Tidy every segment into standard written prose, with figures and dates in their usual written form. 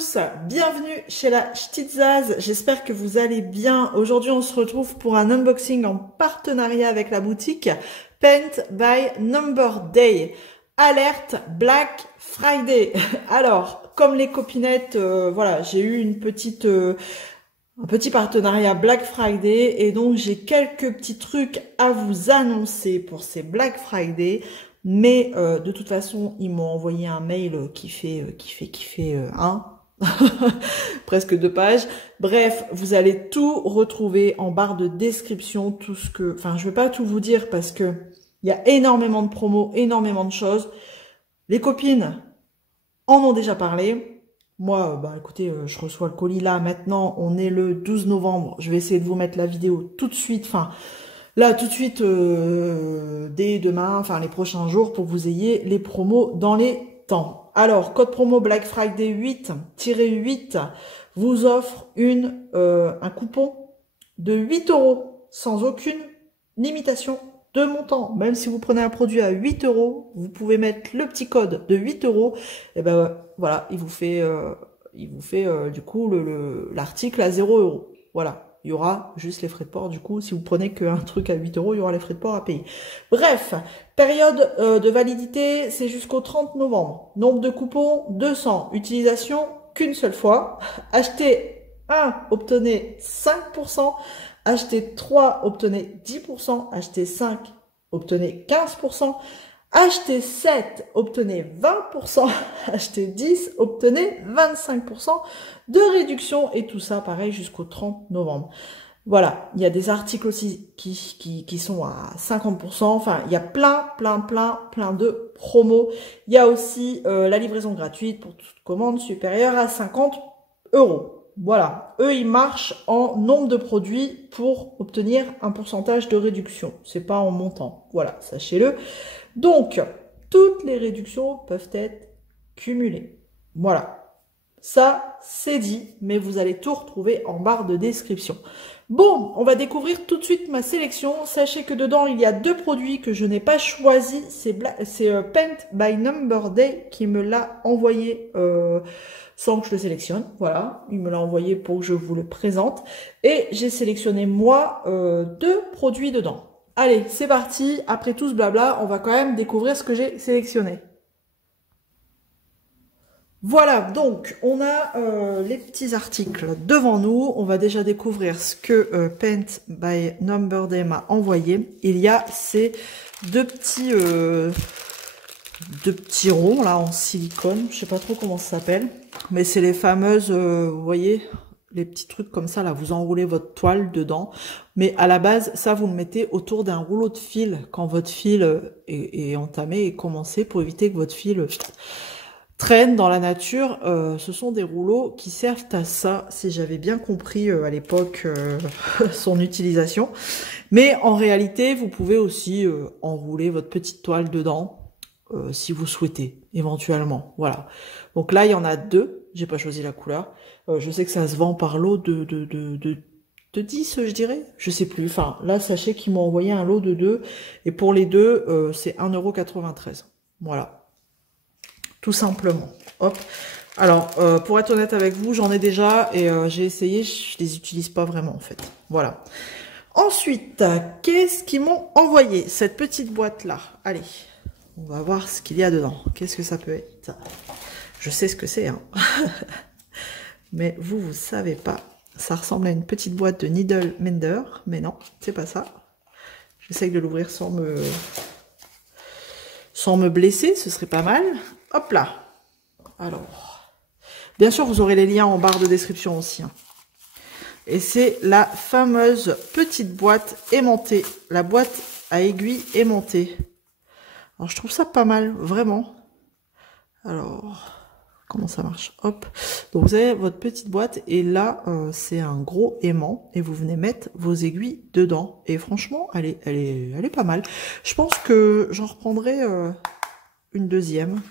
tous, bienvenue chez la Ch'tite Zaz, j'espère que vous allez bien. Aujourd'hui on se retrouve pour un unboxing en partenariat avec la boutique Paint by Number Day. Alerte Black Friday. Alors, comme les copinettes, voilà, j'ai eu un petit partenariat Black Friday et donc j'ai quelques petits trucs à vous annoncer pour ces Black Friday. Mais de toute façon, ils m'ont envoyé un mail qui fait presque 2 pages. Bref, vous allez tout retrouver en barre de description, tout ce que, enfin, je vais pas tout vous dire parce que il y a énormément de promos, énormément de choses. Les copines en ont déjà parlé. Moi, bah écoutez, je reçois le colis là maintenant. On est le 12 novembre. Je vais essayer de vous mettre la vidéo tout de suite. Enfin. Là, tout de suite, dès demain, enfin les prochains jours, pour que vous ayez les promos dans les temps. Alors, code promo Black Friday 8-8 vous offre un coupon de 8 € sans aucune limitation de montant. Même si vous prenez un produit à 8 €, vous pouvez mettre le petit code de 8 €. Et ben voilà, il vous fait du coup l'article à 0 €. Voilà. Il y aura juste les frais de port, du coup, si vous prenez qu'un truc à 8 €, il y aura les frais de port à payer. Bref, période de validité, c'est jusqu'au 30 novembre. Nombre de coupons, 200. Utilisation, qu'une seule fois. Achetez 1, obtenez 5%. Achetez 3, obtenez 10%. Achetez 5, obtenez 15%. Achetez 7, obtenez 20%, achetez 10, obtenez 25% de réduction et tout ça pareil jusqu'au 30 novembre. Voilà, il y a des articles aussi qui sont à 50%, enfin il y a plein de promos. Il y a aussi la livraison gratuite pour toute commande supérieure à 50 €. Voilà, eux ils marchent en nombre de produits pour obtenir un pourcentage de réduction, c'est pas en montant, voilà, sachez-le. Donc, toutes les réductions peuvent être cumulées. Voilà. Ça, c'est dit, mais vous allez tout retrouver en barre de description. Bon, on va découvrir tout de suite ma sélection. Sachez que dedans, il y a 2 produits que je n'ai pas choisis. C'est Paint by Number Day qui me l'a envoyé sans que je le sélectionne. Voilà, il me l'a envoyé pour que je vous le présente. Et j'ai sélectionné, moi, 2 produits dedans. Allez, c'est parti. Après tout ce blabla, on va quand même découvrir ce que j'ai sélectionné. Voilà, donc on a les petits articles devant nous. On va déjà découvrir ce que Paint by Number Day m'a envoyé. Il y a ces deux petits ronds là en silicone. Je sais pas trop comment ça s'appelle, mais c'est les fameuses, vous voyez, les petits trucs comme ça là. Vous enroulez votre toile dedans, mais à la base, ça vous le mettez autour d'un rouleau de fil quand votre fil est entamé et commencé pour éviter que votre fil traîne dans la nature. Ce sont des rouleaux qui servent à ça, si j'avais bien compris à l'époque son utilisation. Mais en réalité, vous pouvez aussi enrouler votre petite toile dedans si vous souhaitez, éventuellement. Voilà. Donc là, il y en a 2. J'ai pas choisi la couleur. Je sais que ça se vend par lot de 10, je dirais. Je sais plus. Enfin, là, sachez qu'ils m'ont envoyé un lot de 2. Et pour les 2, c'est 1,93 €. Voilà. Tout simplement. Hop. Alors, pour être honnête avec vous, j'en ai déjà et j'ai essayé, je les utilise pas vraiment en fait. Voilà. Ensuite, qu'est-ce qu'ils m'ont envoyé? Cette petite boîte-là. Allez, on va voir ce qu'il y a dedans. Qu'est-ce que ça peut être? Je sais ce que c'est, hein. Mais vous savez pas. Ça ressemble à une petite boîte de Needle Mender, mais non, c'est pas ça. J'essaye de l'ouvrir sans me blesser, ce serait pas mal. Hop là. Alors, bien sûr, vous aurez les liens en barre de description aussi. Hein. Et c'est la fameuse petite boîte aimantée. La boîte à aiguille aimantée. Alors, je trouve ça pas mal, vraiment. Alors, comment ça marche? Hop. Donc, vous avez votre petite boîte et là, c'est un gros aimant. Et vous venez mettre vos aiguilles dedans. Et franchement, elle est pas mal. Je pense que j'en reprendrai une deuxième.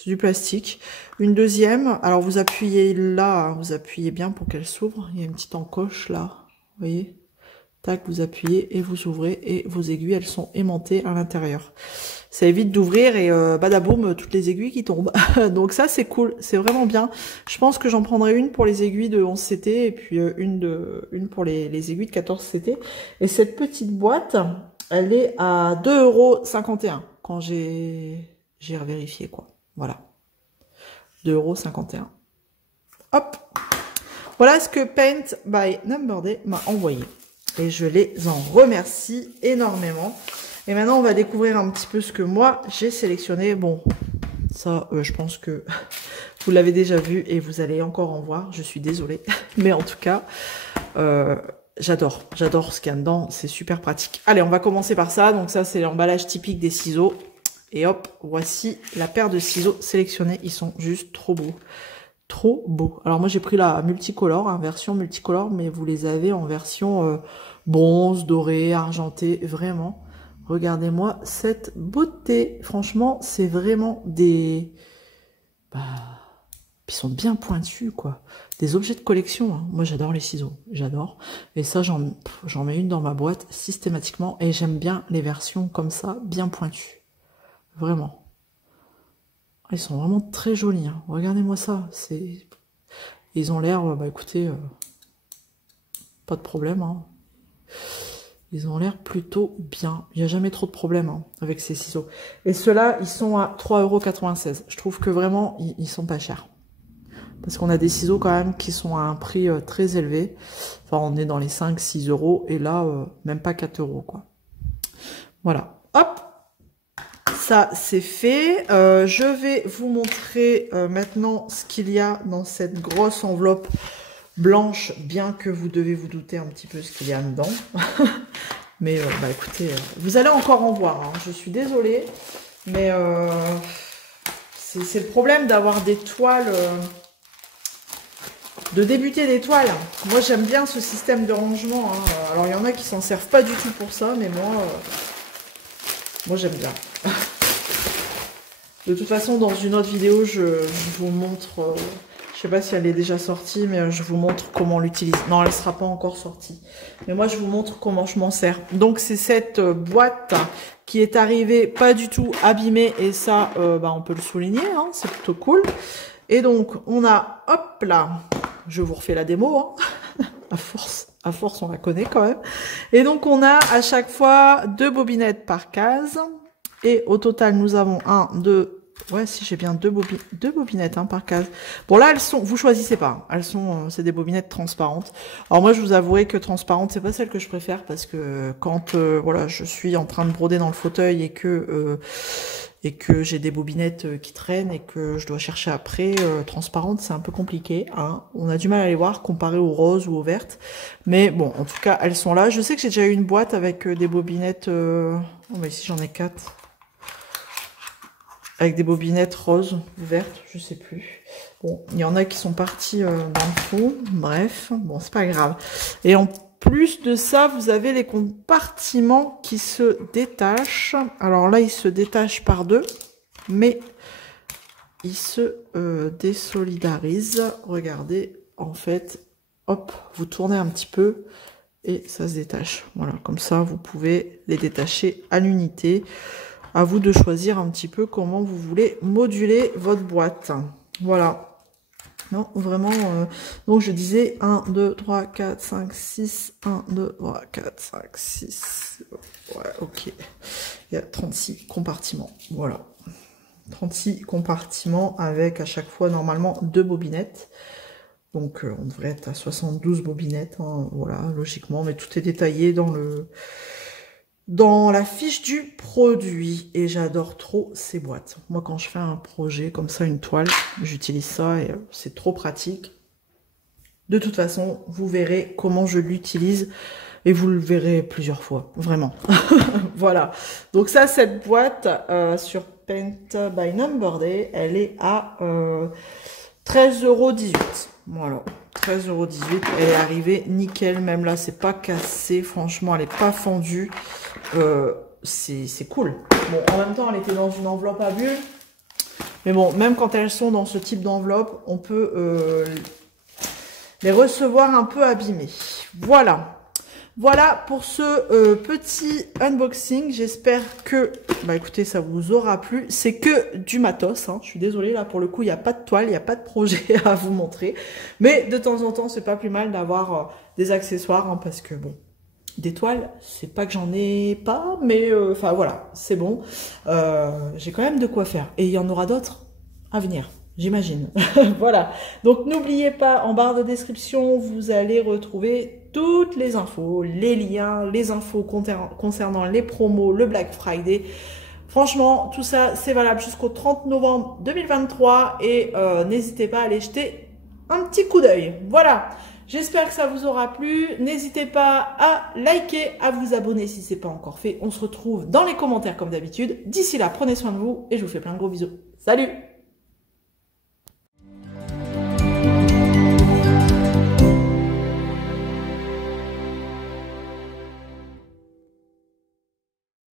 C'est du plastique. Une deuxième, alors vous appuyez là, hein, vous appuyez bien pour qu'elle s'ouvre. Il y a une petite encoche là, vous voyez. tac, vous appuyez et vous ouvrez et vos aiguilles, elles sont aimantées à l'intérieur. Ça évite d'ouvrir et badaboum, toutes les aiguilles qui tombent. Donc ça, c'est cool, c'est vraiment bien. Je pense que j'en prendrai une pour les aiguilles de 11 CT et puis une pour les aiguilles de 14 CT. Et cette petite boîte, elle est à 2,51 € quand j'ai revérifié, quoi. Voilà. 2,51 €. Hop. Voilà ce que Paint by Numberday m'a envoyé. Et je les en remercie énormément. Et maintenant, on va découvrir un petit peu ce que moi, j'ai sélectionné. Bon, ça, je pense que vous l'avez déjà vu et vous allez encore en voir. Je suis désolée. Mais en tout cas, j'adore. J'adore ce qu'il y a dedans. C'est super pratique. Allez, on va commencer par ça. Donc ça, c'est l'emballage typique des ciseaux. Et hop, voici la paire de ciseaux sélectionnés. Ils sont juste trop beaux. Trop beaux. Alors moi, j'ai pris la multicolore, hein, version multicolore. Mais vous les avez en version bronze, doré, argenté. Vraiment. Regardez-moi cette beauté. Franchement, c'est vraiment des... ils sont bien pointus, quoi. Des objets de collection. Hein. Moi, j'adore les ciseaux. J'adore. Et ça, j'en mets une dans ma boîte systématiquement. Et j'aime bien les versions comme ça, bien pointues. Vraiment. Ils sont vraiment très jolis. Hein. Regardez-moi ça. Ils ont l'air... écoutez... pas de problème, hein. Ils ont l'air plutôt bien. Il n'y a jamais trop de problèmes hein, avec ces ciseaux. Et ceux-là, ils sont à 3,96 €. Je trouve que vraiment, ils sont pas chers. Parce qu'on a des ciseaux quand même qui sont à un prix très élevé. Enfin, on est dans les 5-6 €. Et là, même pas 4 € quoi. Voilà. Hop. Ça, c'est fait. Je vais vous montrer maintenant ce qu'il y a dans cette grosse enveloppe blanche, bien que vous devez vous douter un petit peu ce qu'il y a dedans. Mais écoutez, vous allez encore en voir. Hein. Je suis désolée, mais c'est le problème d'avoir des toiles, de débuter des toiles. Moi, j'aime bien ce système de rangement. Hein. Alors, il y en a qui s'en servent pas du tout pour ça, mais moi j'aime bien. De toute façon, dans une autre vidéo, je vous montre... je sais pas si elle est déjà sortie, mais je vous montre comment on l'utilise. Non, elle sera pas encore sortie. Mais moi, je vous montre comment je m'en sers. Donc, c'est cette boîte qui est arrivée pas du tout abîmée. Et ça, on peut le souligner. Hein, c'est plutôt cool. Et donc, on a, hop là, je vous refais la démo. Hein, à force, on la connaît quand même. Et donc, on a à chaque fois 2 bobinettes par case. Et au total, nous avons 1, 2... Ouais, si j'ai bien deux bobinettes hein, par case. Bon là, elles sont, vous choisissez pas. Elles sont, c'est des bobinettes transparentes. Alors moi, je vous avouerai que transparente, c'est pas celle que je préfère parce que quand voilà, je suis en train de broder dans le fauteuil et que j'ai des bobinettes qui traînent et que je dois chercher après, transparente, c'est un peu compliqué. Hein. On a du mal à les voir comparé aux roses ou aux vertes. Mais bon, en tout cas, elles sont là. Je sais que j'ai déjà eu une boîte avec des bobinettes. Oh, ici j'en ai 4. Avec des bobinettes roses, vertes, je sais plus. Bon, il y en a qui sont partis dans le fond. Bref, bon, c'est pas grave. Et en plus de ça, vous avez les compartiments qui se détachent. Alors là, ils se détachent par 2, mais ils se désolidarisent. Regardez, en fait, hop, vous tournez un petit peu et ça se détache. Voilà, comme ça, vous pouvez les détacher à l'unité. À vous de choisir un petit peu comment vous voulez moduler votre boîte. Voilà. Non, vraiment. Donc, je disais 1, 2, 3, 4, 5, 6. 1, 2, 3, 4, 5, 6. Ouais, ok. Il y a 36 compartiments. Voilà. 36 compartiments avec à chaque fois, normalement, 2 bobinettes. Donc, on devrait être à 72 bobinettes. Hein, voilà, logiquement. Mais tout est détaillé dans la fiche du produit. Et j'adore trop ces boîtes. Moi, quand je fais un projet comme ça, une toile, j'utilise ça et c'est trop pratique. De toute façon, vous verrez comment je l'utilise et vous le verrez plusieurs fois, vraiment. Voilà. Donc ça, cette boîte sur Paint by Numberday, elle est à 13,18 €. Voilà. 13,18 €, elle est arrivée nickel, même là c'est pas cassé, franchement elle est pas fendue, c'est cool. Bon, en même temps elle était dans une enveloppe à bulles, mais bon, même quand elles sont dans ce type d'enveloppe, on peut les recevoir un peu abîmées. Voilà. Voilà pour ce petit unboxing. J'espère que, bah écoutez, ça vous aura plu. C'est que du matos, hein. Je suis désolée, là pour le coup, il n'y a pas de toile, il n'y a pas de projet à vous montrer. Mais de temps en temps, c'est pas plus mal d'avoir des accessoires, hein, parce que bon, des toiles, c'est pas que j'en ai pas, mais enfin voilà, c'est bon. J'ai quand même de quoi faire. Et il y en aura d'autres à venir, j'imagine. Voilà. Donc n'oubliez pas, en barre de description, vous allez retrouver toutes les infos, les liens, les infos concernant les promos, le Black Friday. Franchement, tout ça, c'est valable jusqu'au 30 novembre 2023 et n'hésitez pas à aller jeter un petit coup d'œil. Voilà. J'espère que ça vous aura plu. N'hésitez pas à liker, à vous abonner si ce n'est pas encore fait. On se retrouve dans les commentaires comme d'habitude. D'ici là, prenez soin de vous et je vous fais plein de gros bisous. Salut!